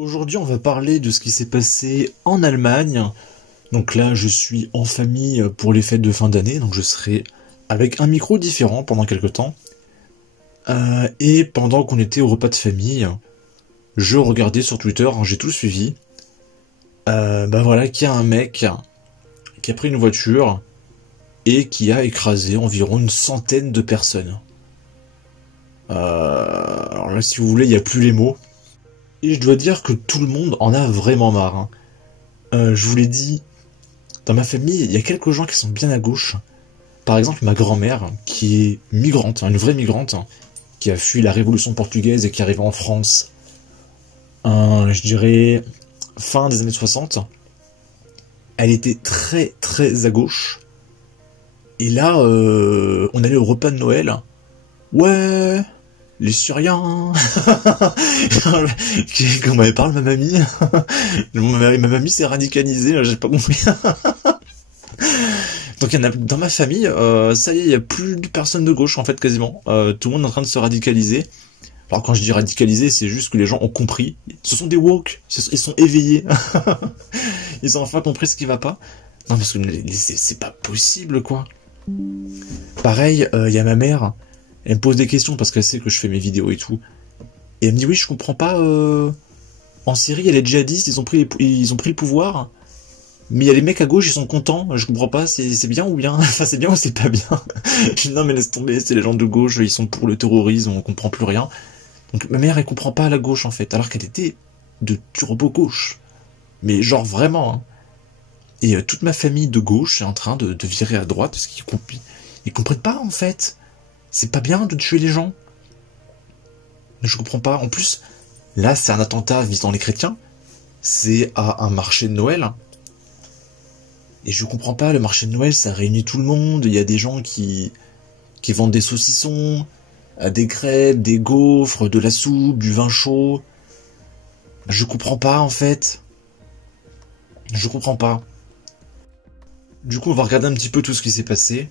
Aujourd'hui, on va parler de ce qui s'est passé en Allemagne. Donc là, je suis en famille pour les fêtes de fin d'année, donc je serai avec un micro différent pendant quelques temps. Et pendant qu'on était au repas de famille, je regardais sur Twitter, j'ai tout suivi. Voilà, qu'il y a un mec qui a pris une voiture et qui a écrasé environ une centaine de personnes. Alors là, si vous voulez, il n'y a plus les mots. Et je dois dire que tout le monde en a vraiment marre. Je vous l'ai dit, dans ma famille, il y a quelques gens qui sont bien à gauche. Par exemple, ma grand-mère, qui est migrante, une vraie migrante, qui a fui la Révolution portugaise et qui est arrivée en France, je dirais, fin des années 60. Elle était très très à gauche. Et là, on allait au repas de Noël. Ouais, les Syriens. Comment elle parle, ma mamie. Ma mamie s'est radicalisée, j'ai pas compris. Donc dans ma famille, ça y est, il n'y a plus de personnes de gauche en fait quasiment. Tout le monde est en train de se radicaliser. Alors quand je dis radicaliser, c'est juste que les gens ont compris. Ce sont des woke, ils sont éveillés. Ils ont enfin compris ce qui va pas. Non parce que c'est pas possible quoi. Pareil, il y a ma mère, elle me pose des questions parce qu'elle sait que je fais mes vidéos et tout. Et elle me dit oui, je comprends pas, en Syrie, il y a les djihadistes, ils ont pris le pouvoir. Mais il y a les mecs à gauche, ils sont contents, je comprends pas, c'est bien ou bien? Enfin, c'est bien ou c'est pas bien? Je dis non mais laisse tomber, c'est les gens de gauche, ils sont pour le terrorisme, on comprend plus rien. Donc ma mère, elle comprend pas la gauche en fait, alors qu'elle était de turbo-gauche. Mais genre vraiment, hein. Et toute ma famille de gauche est en train de virer à droite, parce qu'ils comprennent pas en fait. C'est pas bien de tuer les gens. Je comprends pas. En plus, là c'est un attentat visant les chrétiens, c'est à un marché de Noël. Et je comprends pas, le marché de Noël, ça réunit tout le monde, il y a des gens qui vendent des saucissons, des crêpes, des gaufres, de la soupe, du vin chaud. Je comprends pas, en fait. Je comprends pas. Du coup, on va regarder un petit peu tout ce qui s'est passé.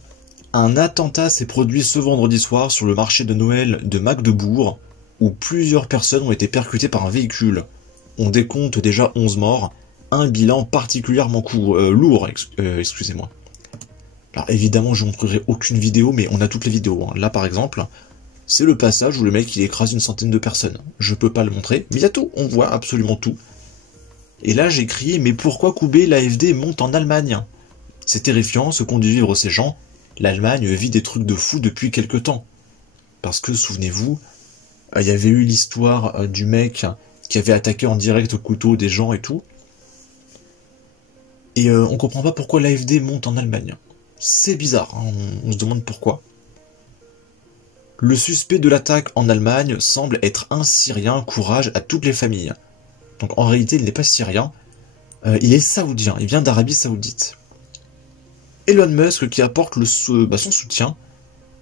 Un attentat s'est produit ce vendredi soir sur le marché de Noël de Magdebourg, où plusieurs personnes ont été percutées par un véhicule. On décompte déjà 11 morts. Un bilan particulièrement lourd, excusez-moi. Alors évidemment, je ne montrerai aucune vidéo, mais on a toutes les vidéos. Hein. Là, par exemple, c'est le passage où le mec il écrase une centaine de personnes. Je peux pas le montrer, mais il y a tout, on voit absolument tout. Et là, j'ai crié, mais pourquoi Koubé, l'AfD monte en Allemagne? C'est terrifiant, ce qu'ont dû vivre ces gens. L'Allemagne vit des trucs de fou depuis quelque temps. Parce que, souvenez-vous, il y avait eu l'histoire du mec qui avait attaqué en direct au couteau des gens et tout. Et on comprend pas pourquoi l'AfD monte en Allemagne. C'est bizarre, hein, on se demande pourquoi. Le suspect de l'attaque en Allemagne semble être un Syrien, courage à toutes les familles. Donc en réalité, il n'est pas Syrien, il est Saoudien, il vient d'Arabie Saoudite. Elon Musk qui apporte son soutien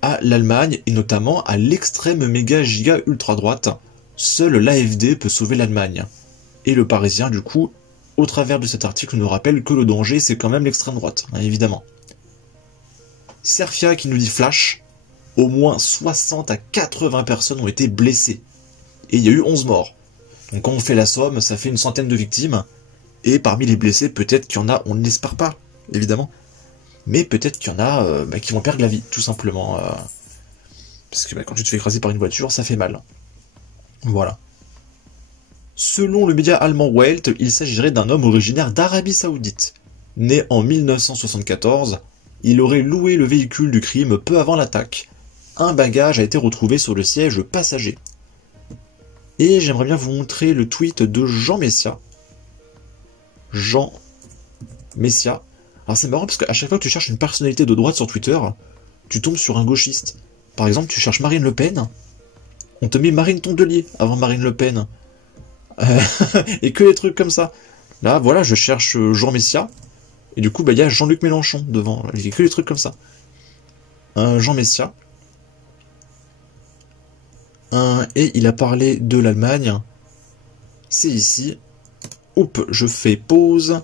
à l'Allemagne et notamment à l'extrême méga giga ultra droite. Seule l'AfD peut sauver l'Allemagne. Et le Parisien, du coup, au travers de cet article, nous rappelle que le danger, c'est quand même l'extrême droite, hein, évidemment. Serfia qui nous dit flash, au moins 60 à 80 personnes ont été blessées. Et il y a eu 11 morts. Donc quand on fait la somme, ça fait une centaine de victimes. Et parmi les blessés, peut-être qu'il y en a, on ne l'espère pas, évidemment. Mais peut-être qu'il y en a qui vont perdre la vie, tout simplement. Parce que quand tu te fais écraser par une voiture, ça fait mal. Voilà. Selon le média allemand Welt, il s'agirait d'un homme originaire d'Arabie Saoudite. Né en 1974, il aurait loué le véhicule du crime peu avant l'attaque. Un bagage a été retrouvé sur le siège passager. Et j'aimerais bien vous montrer le tweet de Jean Messia. Jean Messia. Alors c'est marrant parce qu'à chaque fois que tu cherches une personnalité de droite sur Twitter, tu tombes sur un gauchiste. Par exemple, tu cherches Marine Le Pen, on te met Marine Tondelier avant Marine Le Pen. Et que des trucs comme ça. Là, voilà, je cherche Jean Messia. Et du coup, il y a Jean-Luc Mélenchon devant. Il y a que des trucs comme ça. Jean Messia. Et il a parlé de l'Allemagne. C'est ici. Oups, je fais pause.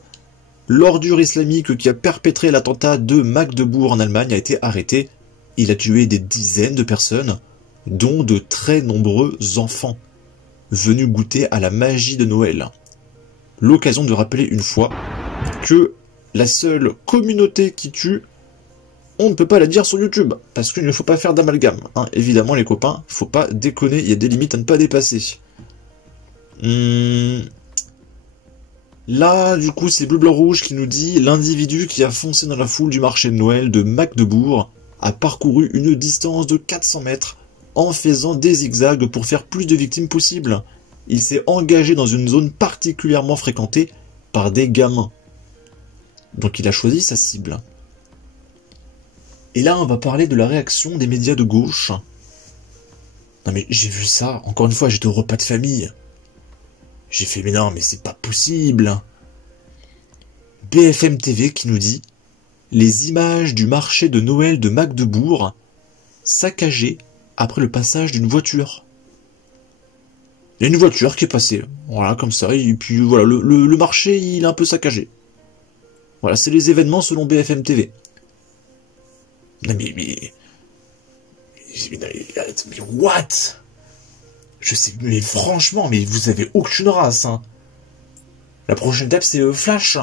L'ordure islamique qui a perpétré l'attentat de Magdebourg en Allemagne a été arrêté. Il a tué des dizaines de personnes, dont de très nombreux enfants. venus goûter à la magie de Noël. L'occasion de rappeler une fois que la seule communauté qui tue, on ne peut pas la dire sur YouTube, parce qu'il ne faut pas faire d'amalgame. Hein. Évidemment les copains, faut pas déconner, il y a des limites à ne pas dépasser. Là, du coup, c'est Bleu Blanc Rouge qui nous dit « L'individu qui a foncé dans la foule du marché de Noël de Magdebourg a parcouru une distance de 400 mètres en faisant des zigzags pour faire plus de victimes possible. Il s'est engagé dans une zone particulièrement fréquentée par des gamins. » Donc il a choisi sa cible. Et là, on va parler de la réaction des médias de gauche. Non mais j'ai vu ça, encore une fois, j'étais au repas de famille. J'ai fait, mais non, mais c'est pas possible. BFM TV qui nous dit « Les images du marché de Noël de Magdebourg saccagées après le passage d'une voiture. » Il y a une voiture qui est passée, voilà, comme ça, et puis voilà, le marché, il est un peu saccagé. Voilà, c'est les événements selon BFM TV. Non mais what? Je sais, mais franchement, mais vous avez aucune race, hein. La prochaine étape, c'est Flash.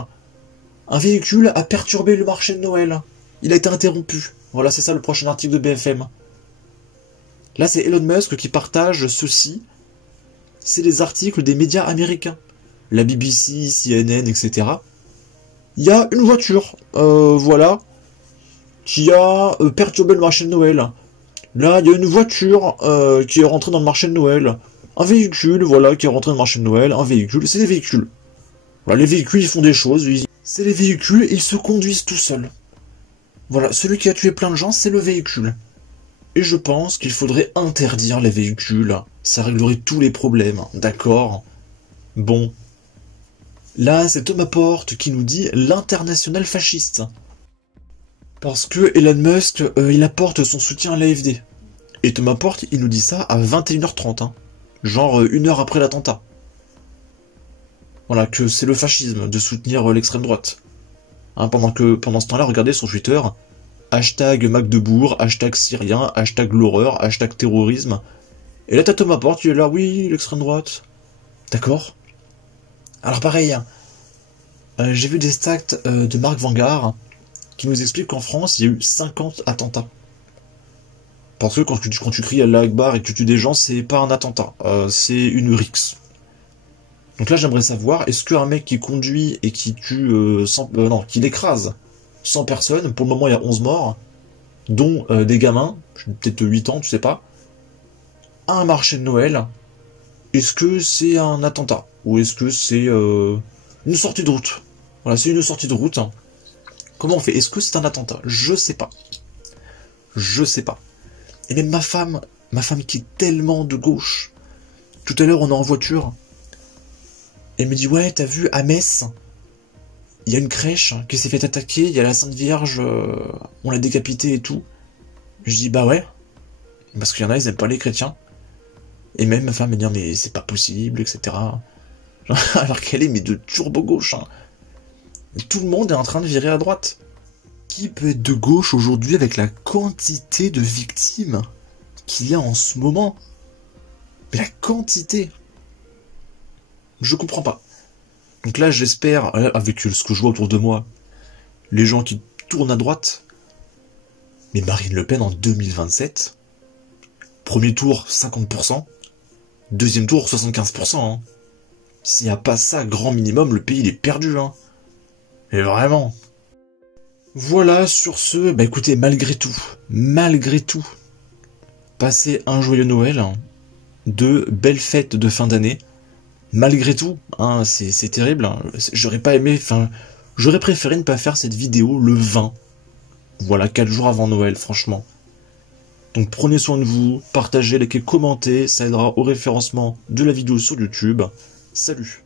Un véhicule a perturbé le marché de Noël. Il a été interrompu. Voilà, c'est ça le prochain article de BFM. Là, c'est Elon Musk qui partage ceci. C'est les articles des médias américains. La BBC, CNN, etc. Il y a une voiture, voilà, qui a perturbé le marché de Noël. Là, il y a une voiture qui est rentrée dans le marché de Noël. Un véhicule, voilà, qui est rentré dans le marché de Noël. Un véhicule, c'est des véhicules. Voilà, les véhicules, ils font des choses. C'est les véhicules, ils se conduisent tout seuls. Voilà, celui qui a tué plein de gens, c'est le véhicule. Et je pense qu'il faudrait interdire les véhicules. Ça réglerait tous les problèmes, d'accord? Bon. Là, c'est Thomas Porte qui nous dit l'international fasciste. Parce que Elon Musk, il apporte son soutien à l'AfD. Et Thomas Porte, il nous dit ça à 21h30, hein. Genre une heure après l'attentat. Voilà, que c'est le fascisme de soutenir l'extrême droite. Hein, pendant ce temps-là, regardez sur Twitter, hashtag Magdebourg, hashtag Syrien, hashtag l'horreur, hashtag terrorisme. Et là, t'as Thomas Porte, il est là, oui, l'extrême droite. D'accord. Alors pareil, j'ai vu des stats de Marc Vanguard qui nous explique qu'en France, il y a eu 50 attentats. Parce que quand tu cries Allah Akbar et que tu tues des gens, c'est pas un attentat, c'est une rixe. Donc là, j'aimerais savoir, est-ce qu'un mec qui conduit et qui tue qui l'écrase 100 personnes, pour le moment il y a 11 morts, dont des gamins, peut-être 8 ans, tu sais pas, à un marché de Noël, est-ce que c'est un attentat? Ou est-ce que c'est une sortie de route? Voilà, c'est une sortie de route. Comment on fait? Est-ce que c'est un attentat? Je sais pas. Je sais pas. Et même ma femme qui est tellement de gauche, tout à l'heure on est en voiture, elle me dit, ouais, t'as vu, à Metz, il y a une crèche qui s'est fait attaquer, il y a la Sainte Vierge, on l'a décapitée et tout. Je dis, bah ouais, parce qu'il y en a, ils aiment pas les chrétiens. Et même ma femme me dit, mais c'est pas possible, etc. Alors qu'elle est, mais de turbo-gauche, hein. Tout le monde est en train de virer à droite. Qui peut être de gauche aujourd'hui avec la quantité de victimes qu'il y a en ce moment? Mais la quantité, je comprends pas. Donc là, j'espère, avec ce que je vois autour de moi, les gens qui tournent à droite, mais Marine Le Pen en 2027, premier tour 50%, deuxième tour 75%. Hein. S'il n'y a pas ça, grand minimum, le pays il est perdu. Hein. Mais vraiment. Voilà, sur ce, bah écoutez, malgré tout, passez un joyeux Noël, hein, de belles fêtes de fin d'année. Malgré tout, hein, c'est terrible. Hein. J'aurais préféré ne pas faire cette vidéo le 20. Voilà, 4 jours avant Noël, franchement. Donc prenez soin de vous, partagez, likez, commentez, ça aidera au référencement de la vidéo sur YouTube. Salut!